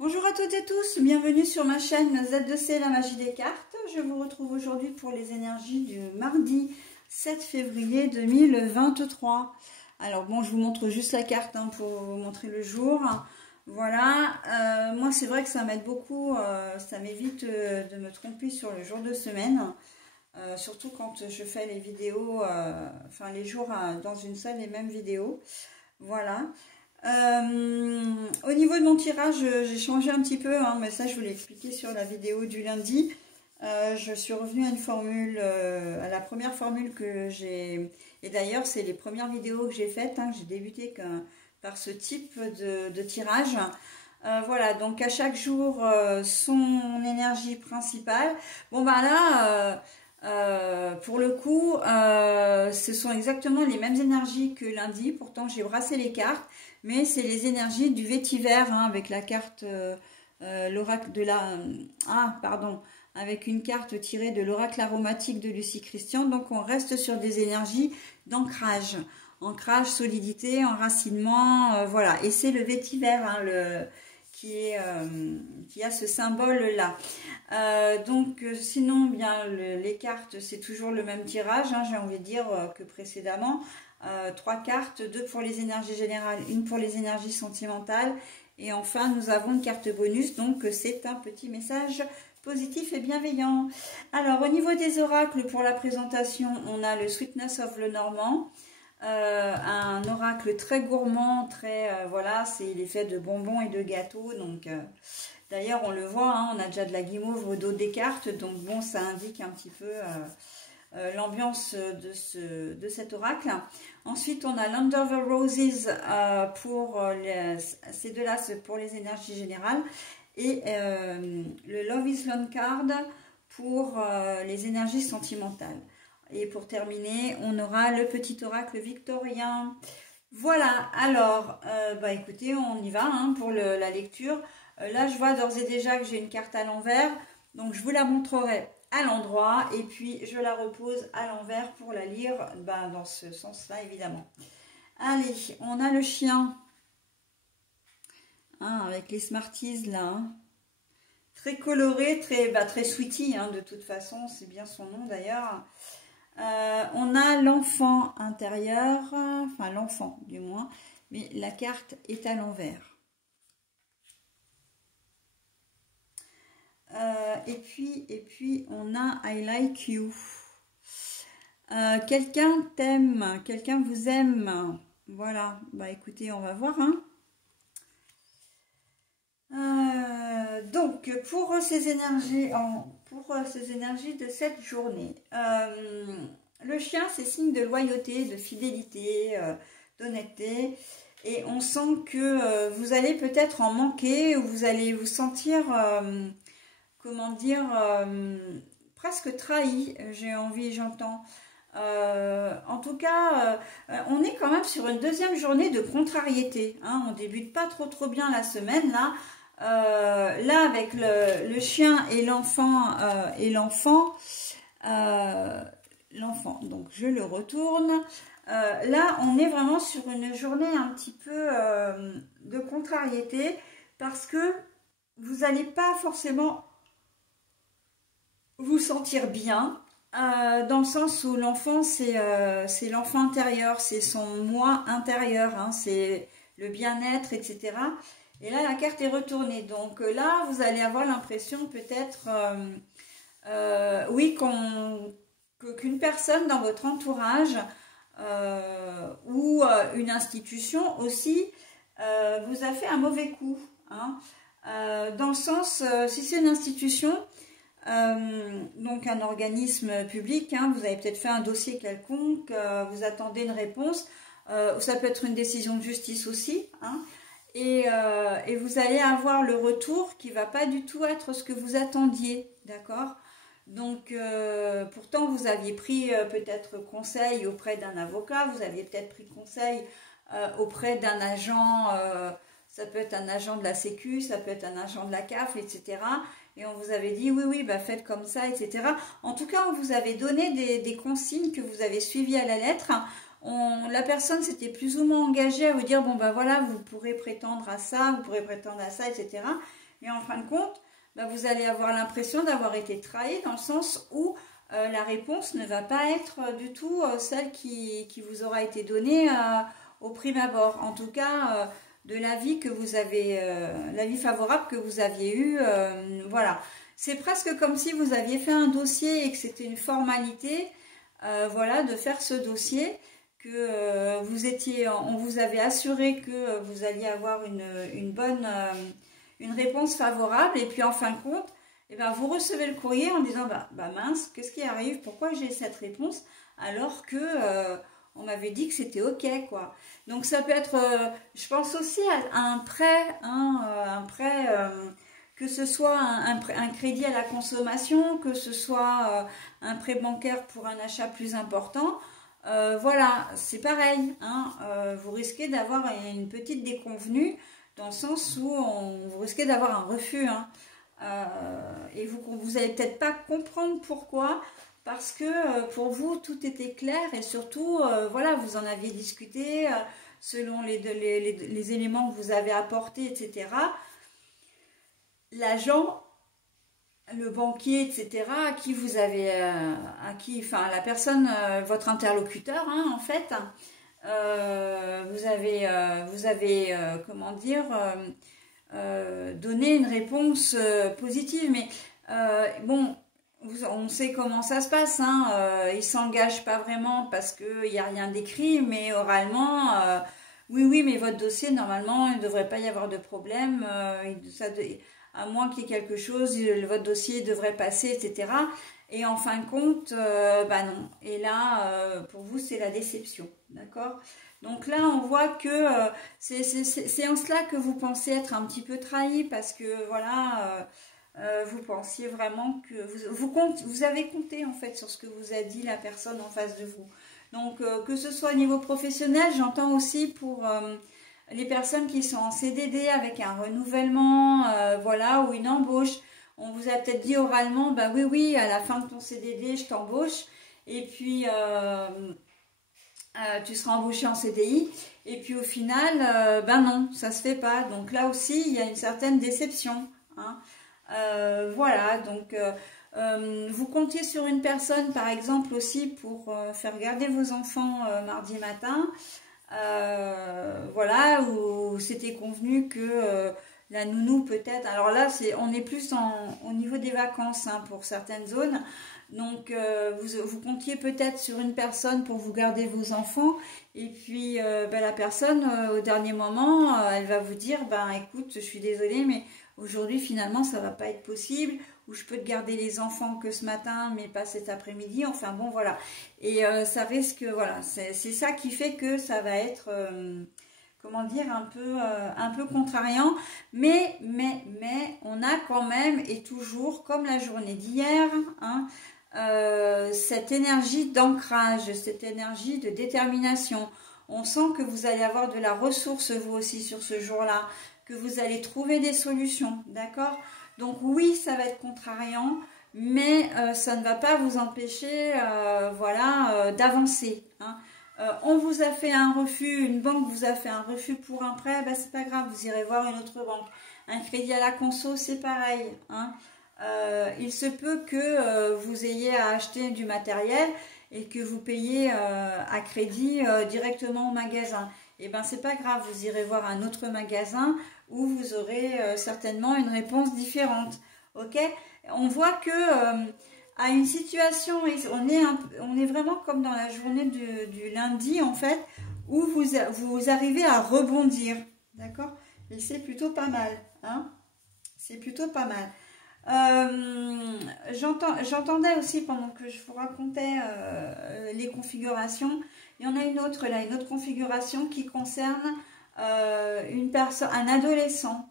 Bonjour à toutes et tous, bienvenue sur ma chaîne Z2C La Magie des Cartes. Je vous retrouve aujourd'hui pour les énergies du mardi 7 février 2023. Alors bon, je vous montre juste la carte pour vous montrer le jour. Voilà, moi c'est vrai que ça m'aide beaucoup, ça m'évite de me tromper sur le jour de semaine. Surtout quand je fais les vidéos, enfin les jours dans une seule et même vidéo. Voilà. Au niveau de mon tirage, j'ai changé un petit peu, mais ça je vous l'ai expliqué sur la vidéo du lundi. Je suis revenue à une formule, à la première formule que j'ai, et d'ailleurs c'est les premières vidéos que j'ai faites, j'ai débuté par ce type de tirage. Voilà, donc à chaque jour son énergie principale. Bon ben là, pour le coup, ce sont exactement les mêmes énergies que lundi, pourtant j'ai brassé les cartes. Mais c'est les énergies du vétiver avec la carte l'oracle de la... avec une carte tirée de l'oracle aromatique de Lucie Christian. Donc on reste sur des énergies d'ancrage. Ancrage, solidité, enracinement, voilà. Et c'est le vétiver qui a ce symbole-là. Donc sinon, bien les cartes, c'est toujours le même tirage, j'ai envie de dire que précédemment. 3 cartes, 2 pour les énergies générales, 1 pour les énergies sentimentales. Et enfin, nous avons une carte bonus, donc c'est un petit message positif et bienveillant. Alors, au niveau des oracles, pour la présentation, on a le Sweetness of le Normand. Un oracle très gourmand, très voilà, il est fait de bonbons et de gâteaux. Donc, d'ailleurs, on le voit, on a déjà de la guimauve au dos des cartes. Donc, bon, ça indique un petit peu... l'ambiance de cet oracle. Ensuite, on a l'Under the Roses pour ces deux-là, c'est pour les énergies générales. Et le Love is Lone card pour les énergies sentimentales. Et pour terminer, on aura le petit oracle victorien. Voilà, alors, écoutez, on y va pour la lecture. Là, je vois d'ores et déjà que j'ai une carte à l'envers, donc je vous la montrerai à l'endroit et puis je la repose à l'envers pour la lire dans ce sens-là, évidemment. Allez, on a le chien avec les Smarties là, très coloré, très sweetie de toute façon, c'est bien son nom d'ailleurs. On a l'enfant intérieur, enfin l'enfant du moins, mais la carte est à l'envers. Et puis on a I like you. Quelqu'un t'aime, quelqu'un vous aime. Voilà, écoutez, on va voir. Donc pour ces énergies, de cette journée, le chien c'est signe de loyauté, de fidélité, d'honnêteté. Et on sent que vous allez peut-être en manquer, ou vous allez vous sentir... comment dire, presque trahi, j'ai envie, j'entends. En tout cas, on est quand même sur une deuxième journée de contrariété. On débute pas trop bien la semaine, là. Là, avec le chien et l'enfant, donc je le retourne. Là, on est vraiment sur une journée un petit peu de contrariété, parce que vous n'allez pas forcément vous sentir bien, dans le sens où l'enfant c'est l'enfant intérieur, c'est son moi intérieur, c'est le bien-être, etc. Et là la carte est retournée, donc là vous allez avoir l'impression peut-être oui, qu'une personne dans votre entourage ou une institution aussi vous a fait un mauvais coup, dans le sens, si c'est une institution, donc un organisme public, vous avez peut-être fait un dossier quelconque, vous attendez une réponse, ça peut être une décision de justice aussi, et vous allez avoir le retour qui va pas du tout être ce que vous attendiez, d'accord? Donc pourtant vous aviez pris peut-être conseil auprès d'un avocat, vous aviez peut-être pris conseil auprès d'un agent, ça peut être un agent de la Sécu, ça peut être un agent de la CAF, etc. Et on vous avait dit oui, faites comme ça, etc. En tout cas, on vous avait donné des consignes que vous avez suivies à la lettre. La personne s'était plus ou moins engagée à vous dire, bon voilà, vous pourrez prétendre à ça, vous pourrez prétendre à ça, etc. Et en fin de compte, bah, vous allez avoir l'impression d'avoir été trahi dans le sens où la réponse ne va pas être du tout celle qui vous aura été donnée au prime abord. En tout cas, de l'avis que vous avez, l'avis favorable que vous aviez eu, voilà. C'est presque comme si vous aviez fait un dossier et que c'était une formalité, voilà, de faire ce dossier, que vous étiez, on vous avait assuré que vous alliez avoir une bonne, une réponse favorable, et puis en fin de compte, eh ben, vous recevez le courrier en disant bah mince, qu'est-ce qui arrive, pourquoi j'ai cette réponse alors que on m'avait dit que c'était ok, quoi. Donc ça peut être, je pense aussi à un prêt, hein, un prêt, que ce soit un crédit à la consommation, que ce soit un prêt bancaire pour un achat plus important. Voilà, c'est pareil, hein, vous risquez d'avoir une petite déconvenue dans le sens où vous risquez d'avoir un refus, hein. Et vous allez peut-être pas comprendre pourquoi, parce que pour vous tout était clair et surtout voilà, vous en aviez discuté selon les éléments que vous avez apportés, etc. L'agent, le banquier, etc., à qui vous avez, enfin la personne, votre interlocuteur, hein, en fait, vous avez comment dire, donné une réponse positive, mais bon, on sait comment ça se passe, hein, il s'engage pas vraiment parce qu'il n'y a rien d'écrit, mais oralement, oui, mais votre dossier, normalement, il ne devrait pas y avoir de problème, à moins qu'il y ait quelque chose, votre dossier devrait passer, etc. Et en fin de compte, bah non. Et là, pour vous, c'est la déception, d'accord? Donc là, on voit que c'est en cela que vous pensez être un petit peu trahi, parce que voilà, vous pensiez vraiment que vous avez compté en fait sur ce que vous a dit la personne en face de vous. Donc que ce soit au niveau professionnel, j'entends aussi pour les personnes qui sont en CDD avec un renouvellement, voilà, ou une embauche. On vous a peut-être dit oralement, bah oui, à la fin de ton CDD, je t'embauche. Et puis, tu seras embauché en CDI. Et puis au final, ben non, ça se fait pas. Donc là aussi, il y a une certaine déception, hein. Voilà, donc vous comptiez sur une personne, par exemple, aussi pour faire garder vos enfants mardi matin. Voilà, où c'était convenu que la nounou peut-être, alors là on est plus au niveau des vacances, hein, pour certaines zones, donc vous comptiez peut-être sur une personne pour vous garder vos enfants, et puis ben, la personne au dernier moment elle va vous dire écoute, je suis désolée mais aujourd'hui finalement ça va pas être possible, ou je peux te garder les enfants que ce matin mais pas cet après-midi, enfin bon voilà. Et ça risque, voilà, c'est ça qui fait que ça va être, comment dire, un peu contrariant, mais on a quand même et toujours, comme la journée d'hier, hein, cette énergie d'ancrage, cette énergie de détermination. On sent que vous allez avoir de la ressource vous aussi sur ce jour-là, que vous allez trouver des solutions, d'accord? Donc oui, ça va être contrariant, mais ça ne va pas vous empêcher, voilà, d'avancer, hein. On vous a fait un refus, une banque vous a fait un refus pour un prêt, bah, c'est pas grave, vous irez voir une autre banque. Un crédit à la conso, c'est pareil, hein. Il se peut que vous ayez à acheter du matériel et que vous payez à crédit directement au magasin. Et ben c'est pas grave, vous irez voir un autre magasin où vous aurez certainement une réponse différente. Ok? On voit que à une situation, on est vraiment comme dans la journée du lundi en fait, où vous arrivez à rebondir. D'accord? Et c'est plutôt pas mal, hein? C'est plutôt pas mal. J'entendais aussi pendant que je vous racontais les configurations, il y en a une autre là, une autre configuration qui concerne une personne, un adolescent.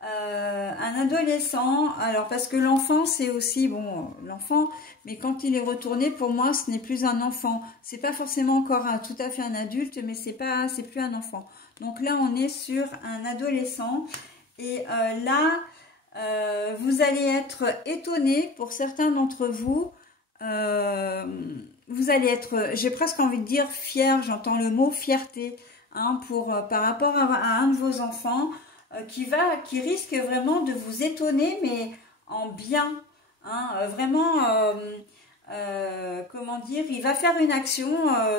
Alors parce que l'enfant c'est aussi, bon, l'enfant, mais quand il est retourné, pour moi ce n'est plus un enfant, c'est pas forcément encore tout à fait un adulte, mais c'est plus un enfant. Donc là on est sur un adolescent, et là vous allez être étonné pour certains d'entre vous. Vous allez être, j'ai presque envie de dire fier, j'entends le mot fierté, hein, par rapport à un de vos enfants. qui risque vraiment de vous étonner, mais en bien. Hein, vraiment, comment dire, il va faire une action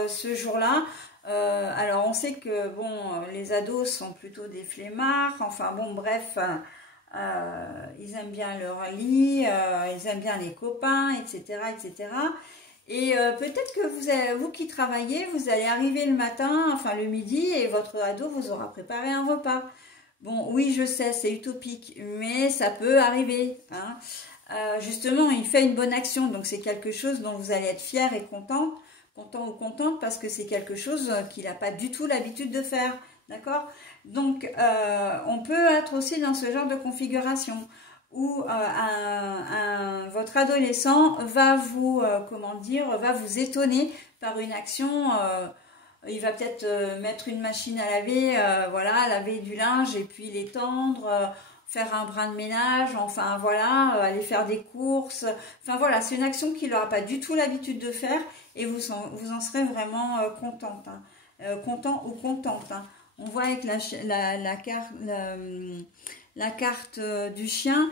ce jour-là. Alors on sait que bon, les ados sont plutôt des flemmards, enfin bon bref, ils aiment bien leur lit, ils aiment bien les copains, etc. etc. Et peut-être que vous qui travaillez, vous allez arriver le matin, enfin le midi, et votre ado vous aura préparé un repas. Bon, oui, je sais, c'est utopique, mais ça peut arriver. Hein. Justement, il fait une bonne action, donc c'est quelque chose dont vous allez être fier et content ou contente, parce que c'est quelque chose qu'il n'a pas du tout l'habitude de faire. D'accord? Donc, on peut être aussi dans ce genre de configuration où votre adolescent va vous, comment dire, va vous étonner par une action. Il va peut-être mettre une machine à laver, voilà, laver du linge et puis l'étendre, faire un brin de ménage, enfin voilà, aller faire des courses. Enfin voilà, c'est une action qu'il n'aura pas du tout l'habitude de faire et vous en serez vraiment contente, hein, content ou contente. Hein. On voit avec la carte du chien,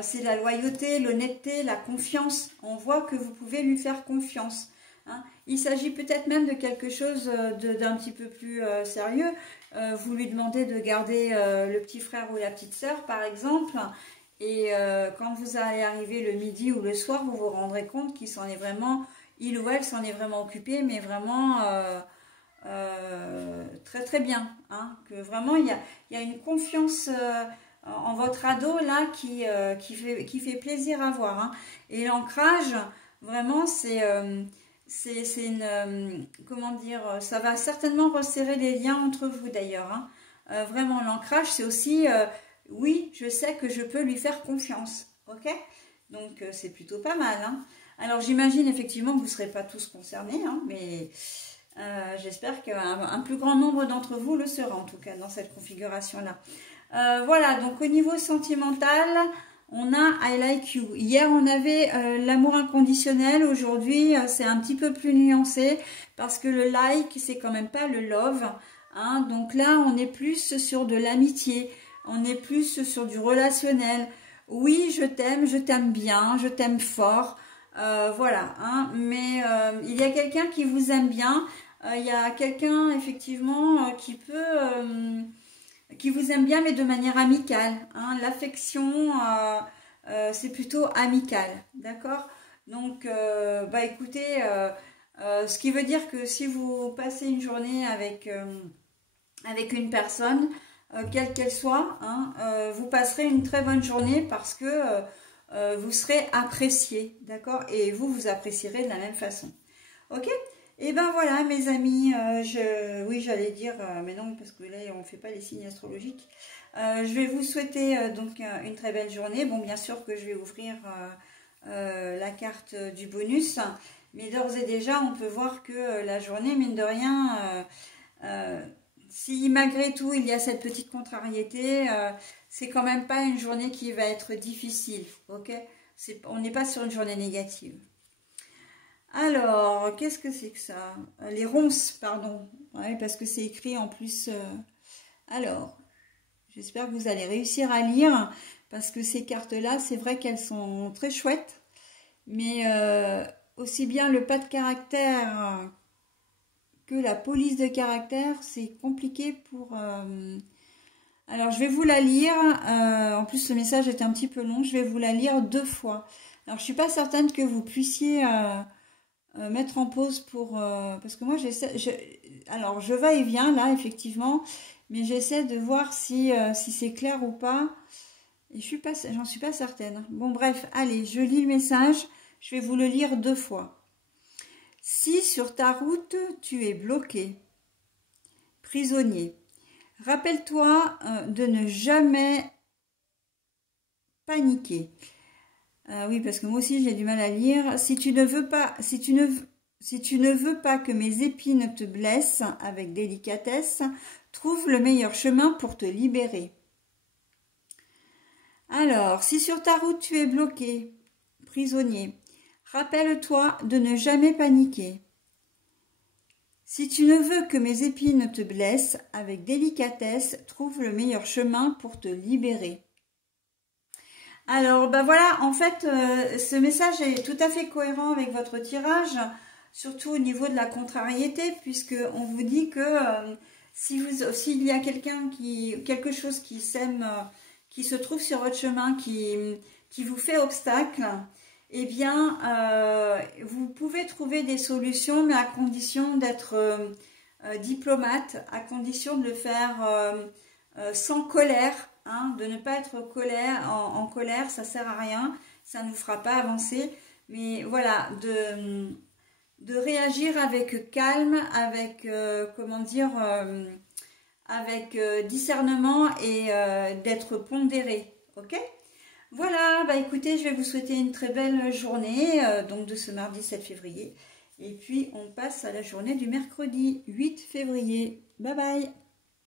c'est la loyauté, l'honnêteté, la confiance. On voit que vous pouvez lui faire confiance. Hein. Il s'agit peut-être même de quelque chose d'un petit peu plus sérieux. Vous lui demandez de garder le petit frère ou la petite sœur, par exemple. Et quand vous allez arriver le midi ou le soir, vous vous rendrez compte qu'il s'en est vraiment, il ou elle s'en est vraiment occupé, mais vraiment très très bien. Hein. Que vraiment, il y a une confiance en votre ado là qui fait plaisir à voir. Hein. Et l'ancrage, vraiment, c'est une, comment dire, ça va certainement resserrer les liens entre vous d'ailleurs. Hein. Vraiment, l'ancrage, c'est aussi, oui, je sais que je peux lui faire confiance. Ok? Donc, c'est plutôt pas mal. Hein. Alors, j'imagine effectivement que vous ne serez pas tous concernés, hein, mais j'espère qu'un plus grand nombre d'entre vous le sera, en tout cas, dans cette configuration-là. Voilà, donc au niveau sentimental, on a I like you. Hier, on avait l'amour inconditionnel. Aujourd'hui, c'est un petit peu plus nuancé parce que le like, c'est quand même pas le love. Hein. Donc là, on est plus sur de l'amitié. On est plus sur du relationnel. Oui, je t'aime bien, je t'aime fort. Voilà. Hein. Mais il y a quelqu'un qui vous aime bien. Il y a quelqu'un, effectivement, qui vous aime bien, mais de manière amicale. Hein. L'affection, c'est plutôt amical. D'accord? Donc, bah écoutez, ce qui veut dire que si vous passez une journée avec une personne, quelle qu'elle soit, hein, vous passerez une très bonne journée parce que vous serez apprécié. D'accord? Et vous apprécierez de la même façon. Ok? Et ben voilà mes amis, oui j'allais dire, mais non parce que là on ne fait pas les signes astrologiques. Je vais vous souhaiter donc une très belle journée. Bon bien sûr que je vais ouvrir la carte du bonus, mais d'ores et déjà on peut voir que la journée mine de rien, si malgré tout il y a cette petite contrariété, c'est quand même pas une journée qui va être difficile, ok? On n'est pas sur une journée négative. Alors, qu'est-ce que c'est que ça? Les ronces, pardon. Ouais, parce que c'est écrit en plus. Alors, j'espère que vous allez réussir à lire. Parce que ces cartes-là, c'est vrai qu'elles sont très chouettes. Mais aussi bien le pas de caractère que la police de caractère, c'est compliqué pour... Alors, je vais vous la lire. En plus, le message est un petit peu long. Je vais vous la lire 2 fois. Alors, je suis pas certaine que vous puissiez... mettre en pause pour parce que moi j'essaie alors je vais et viens là effectivement mais j'essaie de voir si c'est clair ou pas et j'en suis pas certaine. Bon bref, allez, je lis le message, je vais vous le lire 2 fois. Si sur ta route tu es bloqué, prisonnier, rappelle-toi de ne jamais paniquer. Oui, parce que moi aussi j'ai du mal à lire. Si tu ne veux pas que mes épines te blessent avec délicatesse, trouve le meilleur chemin pour te libérer. Alors, si sur ta route tu es bloqué, prisonnier, rappelle-toi de ne jamais paniquer. Si tu ne veux que mes épines te blessent, avec délicatesse, trouve le meilleur chemin pour te libérer. Alors, ben voilà, en fait, ce message est tout à fait cohérent avec votre tirage, surtout au niveau de la contrariété, puisque on vous dit que s'il y a quelque chose qui sème, qui se trouve sur votre chemin, qui vous fait obstacle, eh bien, vous pouvez trouver des solutions, mais à condition d'être diplomate, à condition de le faire sans colère, hein, de ne pas être en colère, ça sert à rien, ça ne vous fera pas avancer, mais voilà, de réagir avec calme, avec, comment dire, avec discernement et d'être pondéré, ok? Voilà, bah écoutez, je vais vous souhaiter une très belle journée, donc de ce mardi 7 février. Et puis, on passe à la journée du mercredi 8 février. Bye bye!